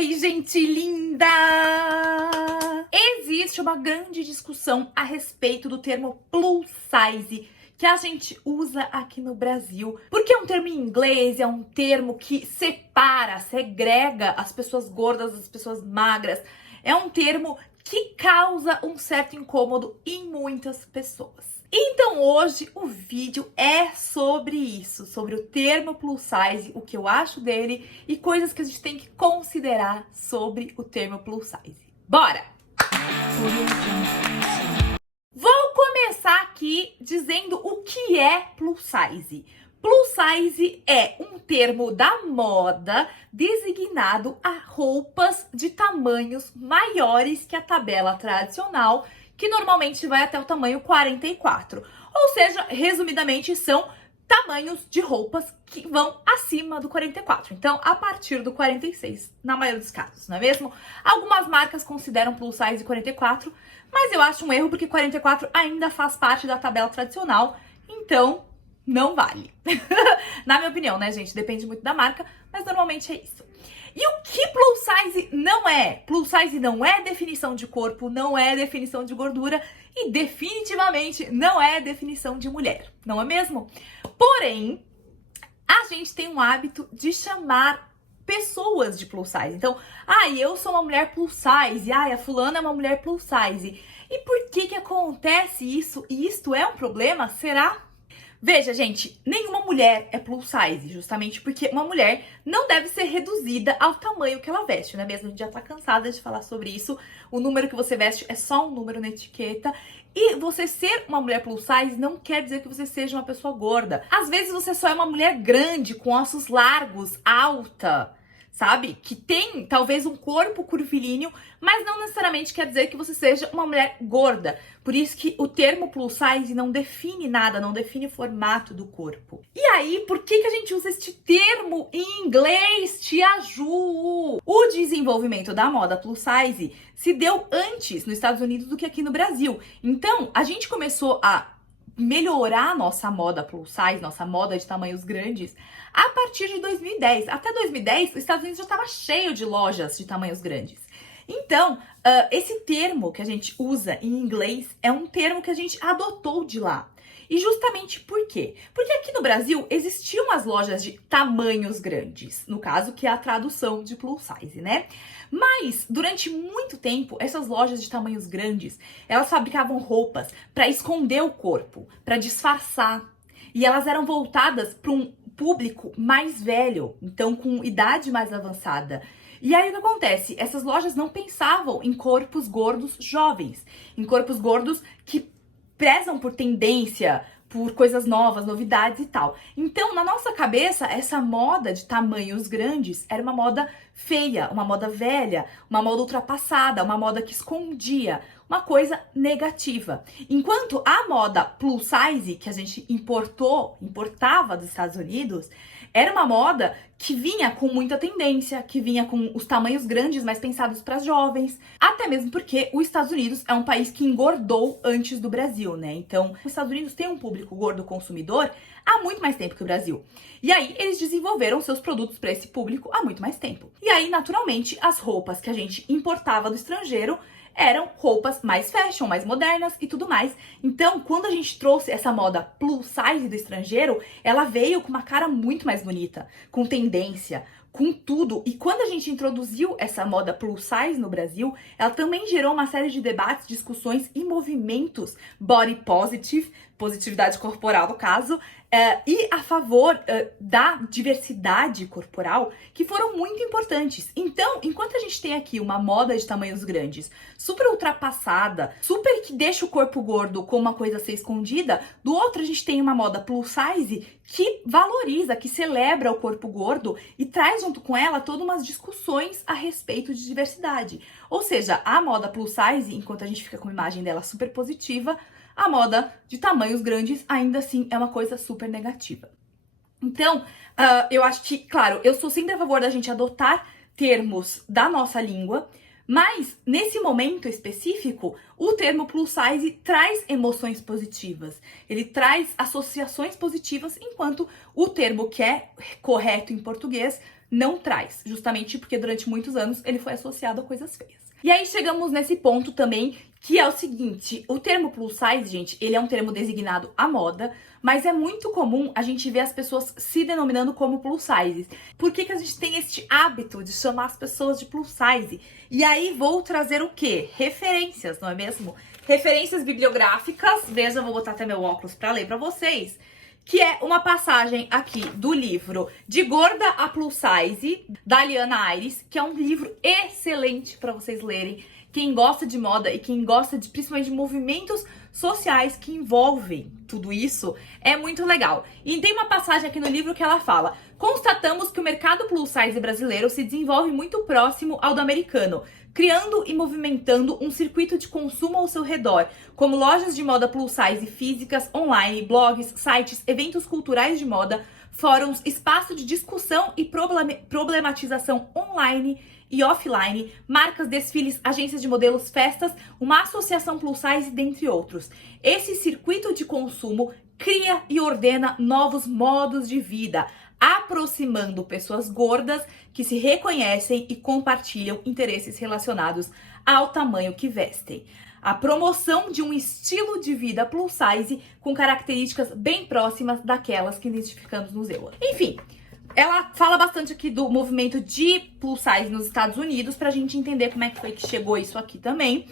Oi, gente linda! Existe uma grande discussão a respeito do termo plus size que a gente usa aqui no Brasil, porque é um termo em inglês, é um termo que separa, segrega as pessoas gordas das pessoas magras, é um termo que causa um certo incômodo em muitas pessoas. Então hoje o vídeo é sobre isso, sobre o termo plus size, o que eu acho dele e coisas que a gente tem que considerar sobre o termo plus size. Bora! Vou começar aqui dizendo o que é plus size. Plus size é um termo da moda designado a roupas de tamanhos maiores que a tabela tradicional, que normalmente vai até o tamanho 44. Ou seja, resumidamente, são tamanhos de roupas que vão acima do 44. Então, a partir do 46, na maioria dos casos, não é mesmo? Algumas marcas consideram plus size 44, mas eu acho um erro porque 44 ainda faz parte da tabela tradicional, então não vale. Na minha opinião, né, gente? Depende muito da marca, mas normalmente é isso. E o que plus size não é? Plus size não é definição de corpo, não é definição de gordura e definitivamente não é definição de mulher, não é mesmo? Porém, a gente tem um hábito de chamar pessoas de plus size. Então, eu sou uma mulher plus size, a fulana é uma mulher plus size. E por que acontece isso? E isto é um problema? Será? Veja, gente, nenhuma mulher é plus size, justamente porque uma mulher não deve ser reduzida ao tamanho que ela veste, não é mesmo? A gente já tá cansada de falar sobre isso. O número que você veste é só um número na etiqueta. E você ser uma mulher plus size não quer dizer que você seja uma pessoa gorda. Às vezes você só é uma mulher grande, com ossos largos, alta, sabe? Que tem talvez um corpo curvilíneo, mas não necessariamente quer dizer que você seja uma mulher gorda. Por isso que o termo plus size não define nada, não define o formato do corpo. E aí, por que a gente usa este termo em inglês, Tia Ju? O desenvolvimento da moda plus size se deu antes nos Estados Unidos do que aqui no Brasil. Então, a gente começou a melhorar nossa moda plus size, nossa moda de tamanhos grandes, a partir de 2010. Até 2010, os Estados Unidos já estava cheio de lojas de tamanhos grandes. Então, esse termo que a gente usa em inglês é um termo que a gente adotou de lá. E justamente por quê? Porque aqui no Brasil existiam as lojas de tamanhos grandes, no caso que é a tradução de plus size, né? Mas durante muito tempo, essas lojas de tamanhos grandes, elas fabricavam roupas para esconder o corpo, para disfarçar. E elas eram voltadas para um público mais velho, então com idade mais avançada. E aí o que acontece? Essas lojas não pensavam em corpos gordos jovens, em corpos gordos que prezam por tendência, por coisas novas, novidades e tal. Então, na nossa cabeça, essa moda de tamanhos grandes era uma moda feia, uma moda velha, uma moda ultrapassada, uma moda que escondia, uma coisa negativa. Enquanto a moda plus size, que a gente importava dos Estados Unidos, era uma moda que vinha com muita tendência, que vinha com os tamanhos grandes, mais pensados para jovens. Até mesmo porque os Estados Unidos é um país que engordou antes do Brasil, né? Então, os Estados Unidos têm um público gordo consumidor há muito mais tempo que o Brasil. E aí, eles desenvolveram seus produtos para esse público há muito mais tempo. E aí, naturalmente, as roupas que a gente importava do estrangeiro eram roupas mais fashion, mais modernas e tudo mais. Então, quando a gente trouxe essa moda plus size do estrangeiro, ela veio com uma cara muito mais bonita, com tendência, com tudo. E quando a gente introduziu essa moda plus size no Brasil, ela também gerou uma série de debates, discussões e movimentos body positive, positividade corporal no caso, e a favor da diversidade corporal, que foram muito importantes. Então, enquanto a gente tem aqui uma moda de tamanhos grandes, super ultrapassada, super que deixa o corpo gordo como uma coisa a ser escondida, do outro a gente tem uma moda plus size que valoriza, que celebra o corpo gordo e traz junto com ela todas umas discussões a respeito de diversidade. Ou seja, a moda plus size, enquanto a gente fica com uma imagem dela super positiva, a moda de tamanhos grandes ainda assim é uma coisa super negativa. Então, eu acho que, claro, eu sou sempre a favor da gente adotar termos da nossa língua, mas nesse momento específico, o termo plus size traz emoções positivas. Ele traz associações positivas, enquanto o termo que é correto em português não traz, justamente porque durante muitos anos ele foi associado a coisas feias. E aí chegamos nesse ponto também, que é o seguinte, o termo plus size, gente, ele é um termo designado à moda, mas é muito comum a gente ver as pessoas se denominando como plus size. Por que a gente tem este hábito de chamar as pessoas de plus size? E aí vou trazer o quê? Referências, não é mesmo? Referências bibliográficas, veja, vou botar até meu óculos para ler para vocês, que é uma passagem aqui do livro De Gorda a Plus Size, da Liana Ayres, que é um livro excelente para vocês lerem. Quem gosta de moda e quem gosta de, principalmente de movimentos sociais que envolvem tudo isso, é muito legal. E tem uma passagem aqui no livro que ela fala: constatamos que o mercado plus size brasileiro se desenvolve muito próximo ao do americano, criando e movimentando um circuito de consumo ao seu redor, como lojas de moda plus size físicas, online, blogs, sites, eventos culturais de moda, fóruns, espaço de discussão e problematização online e offline, marcas, desfiles, agências de modelos, festas, uma associação plus size, dentre outros. Esse circuito de consumo cria e ordena novos modos de vida, aproximando pessoas gordas que se reconhecem e compartilham interesses relacionados ao tamanho que vestem. A promoção de um estilo de vida plus size com características bem próximas daquelas que identificamos no Zewa. Enfim, ela fala bastante aqui do movimento de plus size nos Estados Unidos, pra gente entender como é que foi que chegou isso aqui também.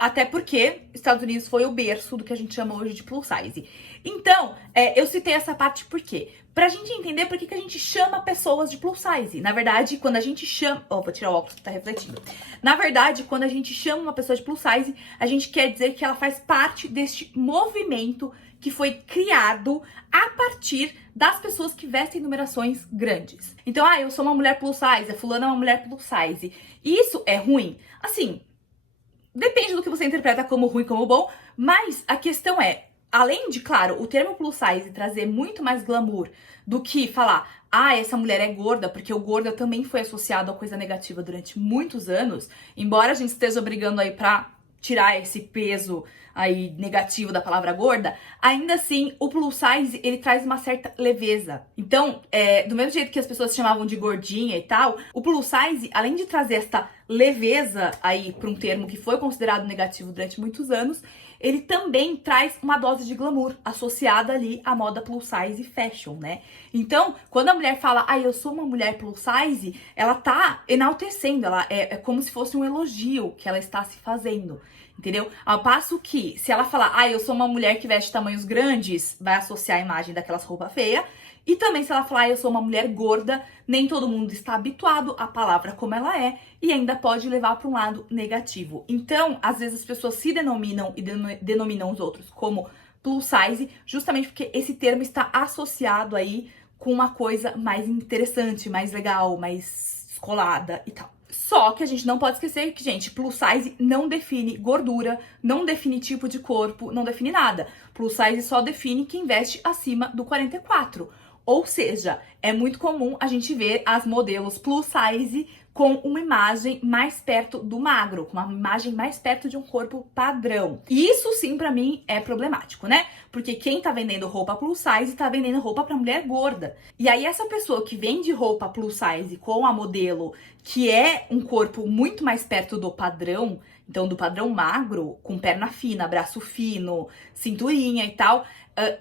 Até porque Estados Unidos foi o berço do que a gente chama hoje de plus size. Então, eu citei essa parte por quê? Pra gente entender por que a gente chama pessoas de plus size. Na verdade, quando a gente chama... vou tirar o óculos que tá refletindo. Na verdade, quando a gente chama uma pessoa de plus size, a gente quer dizer que ela faz parte deste movimento que foi criado a partir das pessoas que vestem numerações grandes. Então, eu sou uma mulher plus size, a fulana é uma mulher plus size. E isso é ruim? Assim, depende do que você interpreta como ruim, como bom, mas a questão é, além de, claro, o termo plus size trazer muito mais glamour do que falar, essa mulher é gorda, porque o gorda também foi associado a coisa negativa durante muitos anos, embora a gente esteja brigando aí pra tirar esse peso aí negativo da palavra gorda, ainda assim, o plus size, ele traz uma certa leveza. Então, do mesmo jeito que as pessoas chamavam de gordinha e tal, o plus size, além de trazer esta leveza aí para um termo que foi considerado negativo durante muitos anos, ele também traz uma dose de glamour associada ali à moda plus size e fashion, né? Então, quando a mulher fala, eu sou uma mulher plus size, ela tá enaltecendo, ela é como se fosse um elogio que ela está se fazendo, entendeu? Ao passo que, se ela falar, eu sou uma mulher que veste tamanhos grandes, vai associar a imagem daquelas roupas feias. E também se ela falar, eu sou uma mulher gorda, nem todo mundo está habituado à palavra como ela é e ainda pode levar para um lado negativo. Então, às vezes as pessoas se denominam e denominam os outros como plus size, justamente porque esse termo está associado aí com uma coisa mais interessante, mais legal, mais descolada e tal. Só que a gente não pode esquecer que, gente, plus size não define gordura, não define tipo de corpo, não define nada. Plus size só define quem veste acima do 44. Ou seja, é muito comum a gente ver as modelos plus size com uma imagem mais perto do magro, com uma imagem mais perto de um corpo padrão. E isso sim, pra mim, é problemático, né? Porque quem tá vendendo roupa plus size tá vendendo roupa pra mulher gorda. E aí essa pessoa que vende roupa plus size com a modelo que é um corpo muito mais perto do padrão, então do padrão magro, com perna fina, braço fino, cinturinha e tal,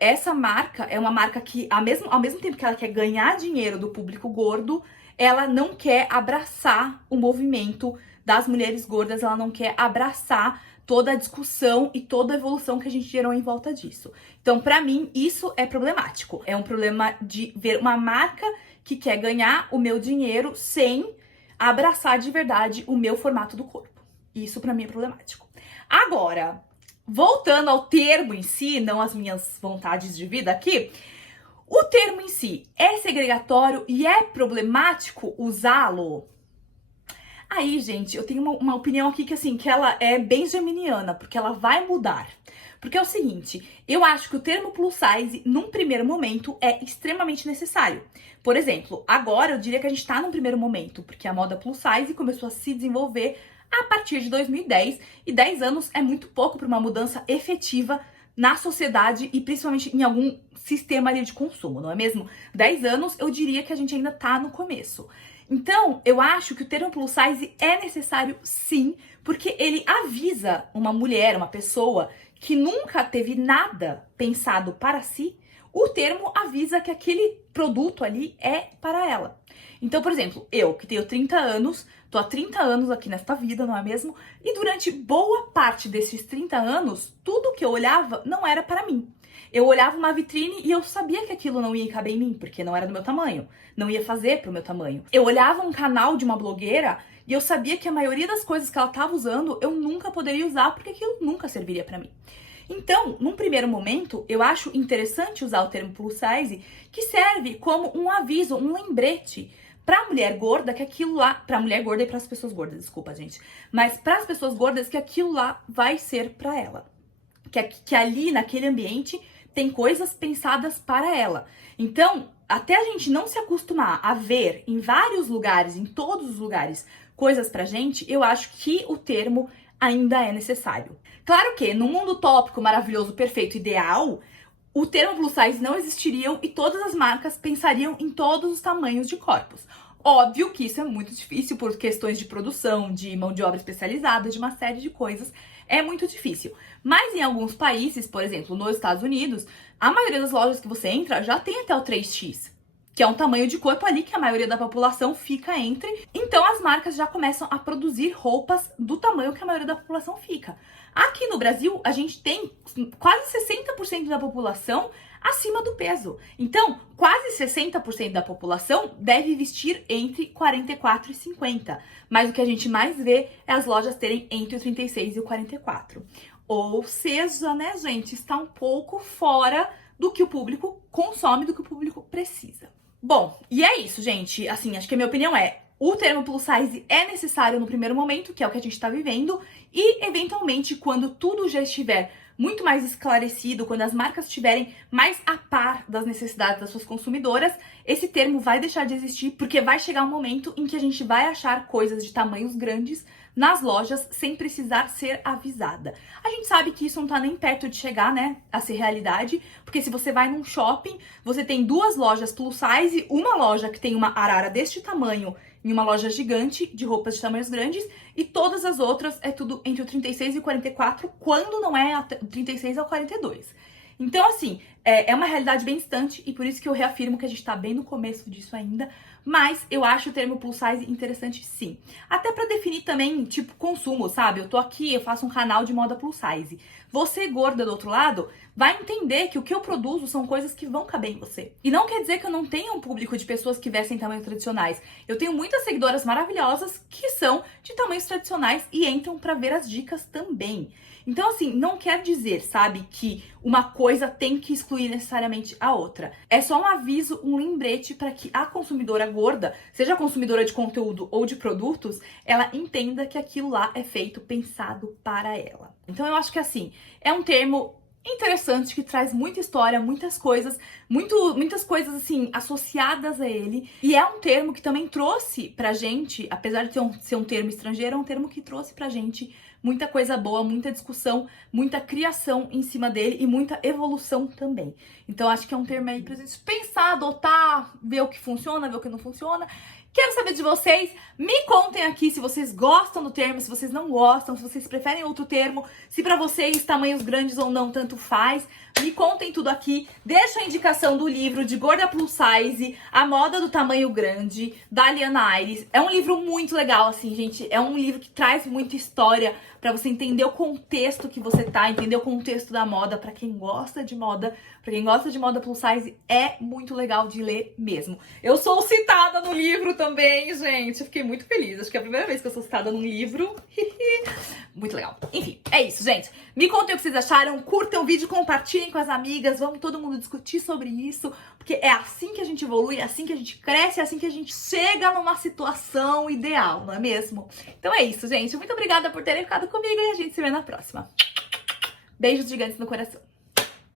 essa marca é uma marca que, ao mesmo tempo que ela quer ganhar dinheiro do público gordo, ela não quer abraçar o movimento das mulheres gordas, ela não quer abraçar toda a discussão e toda a evolução que a gente gerou em volta disso. Então, pra mim, isso é problemático. É um problema de ver uma marca que quer ganhar o meu dinheiro sem abraçar de verdade o meu formato do corpo. Isso pra mim é problemático. Agora, voltando ao termo em si, não às minhas vontades de vida aqui, o termo em si é segregatório e é problemático usá-lo? Aí, gente, eu tenho uma opinião aqui que, assim, que ela é bem geminiana, porque ela vai mudar. Porque é o seguinte, eu acho que o termo plus size, num primeiro momento, é extremamente necessário. Por exemplo, agora eu diria que a gente tá num primeiro momento, porque a moda plus size começou a se desenvolver a partir de 2010, e 10 anos é muito pouco para uma mudança efetiva na sociedade e principalmente em algum sistema ali de consumo, não é mesmo? 10 anos, eu diria que a gente ainda tá no começo. Então, eu acho que o termo plus size é necessário sim, porque ele avisa uma mulher, uma pessoa que nunca teve nada pensado para si, o termo avisa que aquele produto ali é para ela. Então, por exemplo, eu que tenho 30 anos, tô há 30 anos aqui nesta vida, não é mesmo? E durante boa parte desses 30 anos, tudo que eu olhava não era para mim. Eu olhava uma vitrine e eu sabia que aquilo não ia caber em mim, porque não era do meu tamanho, não ia fazer pro meu tamanho. Eu olhava um canal de uma blogueira e eu sabia que a maioria das coisas que ela tava usando, eu nunca poderia usar, porque aquilo nunca serviria para mim. Então, num primeiro momento, eu acho interessante usar o termo plus size, que serve como um aviso, um lembrete pra mulher gorda que aquilo lá, pra mulher gorda e pras pessoas gordas, desculpa, gente, mas pras pessoas gordas que aquilo lá vai ser pra ela. Que ali, naquele ambiente, tem coisas pensadas para ela. Então, até a gente não se acostumar a ver em vários lugares, em todos os lugares, coisas pra gente, eu acho que o termo ainda é necessário. Claro que, num mundo utópico, maravilhoso, perfeito, ideal, o termo plus size não existiria e todas as marcas pensariam em todos os tamanhos de corpos. Óbvio que isso é muito difícil por questões de produção, de mão de obra especializada, de uma série de coisas. É muito difícil. Mas em alguns países, por exemplo, nos Estados Unidos, a maioria das lojas que você entra já tem até o 3X, que é um tamanho de corpo ali que a maioria da população fica entre. Então as marcas já começam a produzir roupas do tamanho que a maioria da população fica. Aqui no Brasil, a gente tem quase 60% da população acima do peso. Então, quase 60% da população deve vestir entre 44 e 50. Mas o que a gente mais vê é as lojas terem entre o 36 e o 44. Ou seja, né, gente, está um pouco fora do que o público consome, do que o público precisa. Bom, e é isso, gente. Assim, acho que a minha opinião é: o termo plus size é necessário no primeiro momento, que é o que a gente está vivendo, e eventualmente, quando tudo já estiver muito mais esclarecido, quando as marcas estiverem mais a par das necessidades das suas consumidoras, esse termo vai deixar de existir, porque vai chegar um momento em que a gente vai achar coisas de tamanhos grandes nas lojas sem precisar ser avisada. A gente sabe que isso não tá nem perto de chegar, né, a ser realidade, porque se você vai num shopping, você tem duas lojas plus size, uma loja que tem uma arara deste tamanho em uma loja gigante de roupas de tamanhos grandes, e todas as outras é tudo entre o 36 e o 44, quando não é o 36 ao 42. Então, assim, é uma realidade bem distante, e por isso que eu reafirmo que a gente tá bem no começo disso ainda, mas eu acho o termo plus size interessante sim. Até pra definir também, tipo, consumo, sabe? Eu tô aqui, eu faço um canal de moda plus size. Você, gorda do outro lado, vai entender que o que eu produzo são coisas que vão caber em você. E não quer dizer que eu não tenha um público de pessoas que vestem tamanhos tradicionais. Eu tenho muitas seguidoras maravilhosas que são de tamanhos tradicionais e entram pra ver as dicas também. Então, assim, não quer dizer, sabe, que uma coisa tem que excluir necessariamente a outra. É só um aviso, um lembrete para que a consumidora gorda, seja consumidora de conteúdo ou de produtos, ela entenda que aquilo lá é feito pensado para ela. Então, eu acho que, assim, é um termo interessante, que traz muita história, muitas coisas assim associadas a ele, e é um termo que também trouxe pra gente, apesar de ser um termo estrangeiro, é um termo que trouxe pra gente muita coisa boa, muita discussão, muita criação em cima dele e muita evolução também. Então acho que é um termo aí pra gente pensar, adotar, ver o que funciona, ver o que não funciona. Quero saber de vocês, me contem aqui se vocês gostam do termo, se vocês não gostam, se vocês preferem outro termo, se pra vocês tamanhos grandes ou não tanto faz. Me contem tudo aqui, deixa a indicação do livro de Gorda Plus Size, A Moda do Tamanho Grande, da Liana Aires. É um livro muito legal, assim, gente, é um livro que traz muita história pra você entender o contexto que você tá, entender o contexto da moda, pra quem gosta de moda, pra quem gosta de moda plus size, é muito legal de ler mesmo. Eu sou citada no livro também, gente, eu fiquei muito feliz, acho que é a primeira vez que eu sou citada num livro. Muito legal. Enfim, é isso, gente. Me contem o que vocês acharam, curtam o vídeo, compartilhem com as amigas, vamos todo mundo discutir sobre isso, porque é assim que a gente evolui, é assim que a gente cresce, é assim que a gente chega numa situação ideal, não é mesmo? Então é isso, gente. Muito obrigada por terem ficado comigo e a gente se vê na próxima. Beijos gigantes no coração.